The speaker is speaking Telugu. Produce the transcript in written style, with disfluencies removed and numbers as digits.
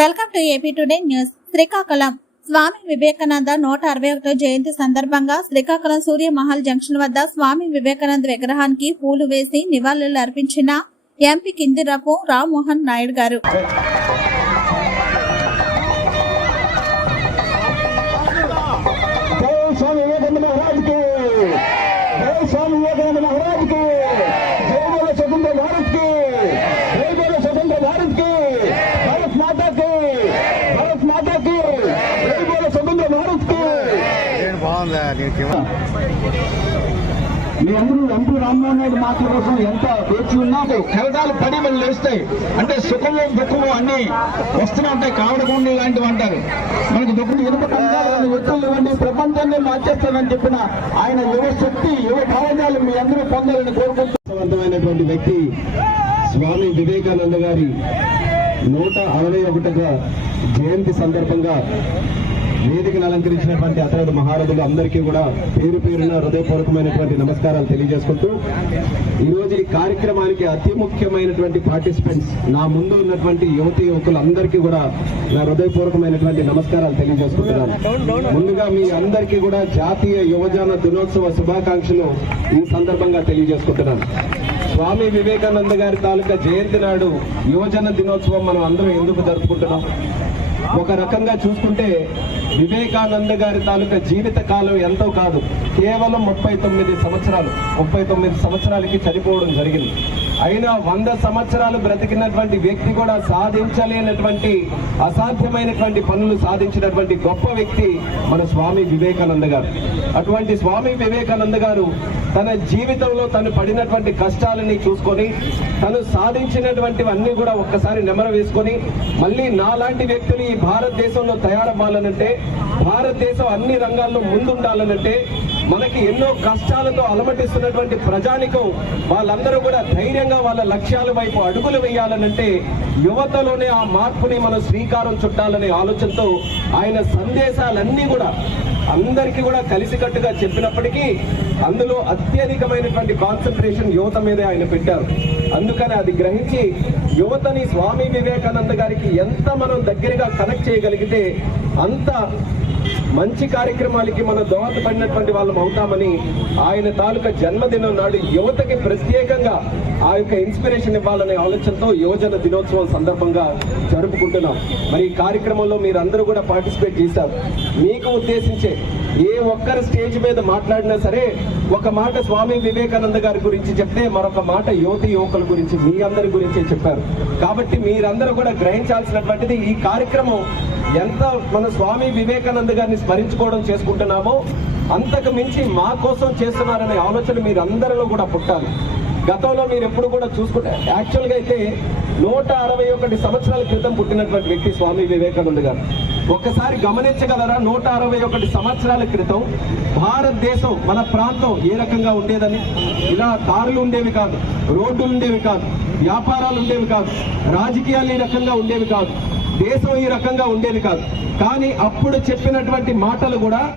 Welcome to AP today news. Srikakulam Swami Vivekananda 161వ జయంతి సందర్భంగా శ్రీకాకుళం సూర్యమహల్ జంక్షన్ వద్ద స్వామి వివేకానంద విగ్రహానికి పూలు వేసి నివాళులు అర్పించిన ఎంపీ కిందిరపు రామ్మోహన్ నాయుడు గారు. మీ అందరూ ఎంపీ రామ్మోహన్ నాయుడు మాటల కోసం ఎంత వేచి ఉన్నా కలగాలు పడి మళ్ళీ లేస్తాయి. అంటే సుఖము దుఃఖము అన్ని వస్తూనే ఉంటాయి. కావడకుండి ఇలాంటివి అంటారు. మనకు దుఃఖం ఎదుట వ్యక్తులు ఇవ్వండి, ప్రపంచాన్ని మార్చేస్తానని చెప్పిన ఆయన యువ శక్తి, యువ భావజాలు మీ అందరూ పొందాలని కోరుకుంటున్నటువంటి వ్యక్తి స్వామి వివేకానంద గారి 161వ జయంతి సందర్భంగా వేదికను అలంకరించినటువంటి అతడు మహారథులు అందరికీ కూడా పేరు పేరున హృదయపూర్వకమైనటువంటి నమస్కారాలు తెలియజేసుకుంటూ ఈరోజు ఈ కార్యక్రమానికి అతి ముఖ్యమైనటువంటి పార్టిసిపెంట్స్ నా ముందు ఉన్నటువంటి యువతి యువకులందరికీ కూడా నా హృదయపూర్వకమైనటువంటి నమస్కారాలు తెలియజేసుకుంటున్నాను. ముందుగా మీ అందరికీ కూడా జాతీయ యువజన దినోత్సవ శుభాకాంక్షలు ఈ సందర్భంగా తెలియజేసుకుంటున్నాను. స్వామి వివేకానంద గారి తాలూకా జయంతి నాడు యువజన దినోత్సవం మనం అందరం ఎందుకు జరుపుకుంటున్నాం? ఒక రకంగా చూసుకుంటే వివేకానంద గారి తాలూకా జీవిత కాలం ఎంతో కాదు, కేవలం 39 సంవత్సరాలు. 39 సంవత్సరాలకి చనిపోవడం జరిగింది. అయినా 100 సంవత్సరాలు బ్రతికినటువంటి వ్యక్తి కూడా సాధించలేనటువంటి అసాధ్యమైనటువంటి పనులు సాధించినటువంటి గొప్ప వ్యక్తి మన స్వామి వివేకానంద గారు. అటువంటి స్వామి వివేకానంద గారు తన జీవితంలో తను పడినటువంటి కష్టాలని చూసుకొని తను సాధించినటువంటివన్నీ కూడా ఒక్కసారి నెమర వేసుకొని మళ్ళీ నాలాంటి వ్యక్తులు ఈ భారతదేశంలో తయారవ్వాలనంటే, భారతదేశం అన్ని రంగాల్లో ముందుండాలనంటే, మనకి ఎన్నో కష్టాలతో అలమటిస్తున్నటువంటి ప్రజానికం వాళ్ళందరూ కూడా ధైర్యంగా వాళ్ళ లక్ష్యాల వైపు అడుగులు వేయాలనంటే యువతలోనే ఆ మార్పుని మనం శ్రీకారం చుట్టాలనే ఆలోచనతో ఆయన సందేశాలన్నీ కూడా అందరికీ కూడా కలిసికట్టుగా చెప్పినప్పటికీ అందులో అత్యధికమైనటువంటి కాన్సన్ట్రేషన్ యువత మీదే ఆయన పెట్టారు. అందుకని అది గ్రహించి యువతని స్వామి వివేకానంద గారికి ఎంత మనం దగ్గరగా కనెక్ట్ చేయగలిగితే అంత మంచి కార్యక్రమాలకి మనం దోహదపడినటువంటి వాళ్ళం అవుతామని ఆయన తాలూకా జన్మదినం నాడు యువతకి ప్రత్యేకంగా ఆ యొక్క ఇన్స్పిరేషన్ ఇవ్వాలనే ఆలోచనతో యువజన దినోత్సవం సందర్భంగా జరుపుకుంటున్నాం. మరి ఈ కార్యక్రమంలో మీరందరూ కూడా పార్టిసిపేట్ చేశారు. మీకు ఉద్దేశించే ఏ ఒక్కరి స్టేజ్ మీద మాట్లాడినా సరే ఒక మాట స్వామి వివేకానంద గారి గురించి చెప్తే మరొక మాట యువతి యువకుల గురించి మీ అందరి గురించి చెప్పారు. కాబట్టి మీరందరూ కూడా గ్రహించాల్సినటువంటిది ఈ కార్యక్రమం ఎంత మన స్వామి వివేకానంద గారిని స్మరించుకోవడం చేసుకుంటున్నామో అంతకు మించి మా కోసం చేస్తున్నారనే ఆలోచన మీరందరిలో కూడా పుట్టాలి. గతంలో మీరు ఎప్పుడు కూడా చూసుకుంటే యాక్చువల్గా అయితే 161 సంవత్సరాల క్రితం పుట్టినటువంటి వ్యక్తి స్వామి వివేకానంద గారు. ఒక్కసారి గమనించగలరా, 161 సంవత్సరాల క్రితం భారతదేశం మన ప్రాంతం ఏ రకంగా ఉండేదని? ఇలా దారులు ఉండేవి కాదు, రోడ్డులు ఉండేవి కాదు, వ్యాపారాలు ఉండేవి కాదు, రాజకీయాలు ఈ రకంగా ఉండేవి కాదు, దేశం ఈ రకంగా ఉండేది కాదు. కానీ అప్పుడు చెప్పినటువంటి మాటలు కూడా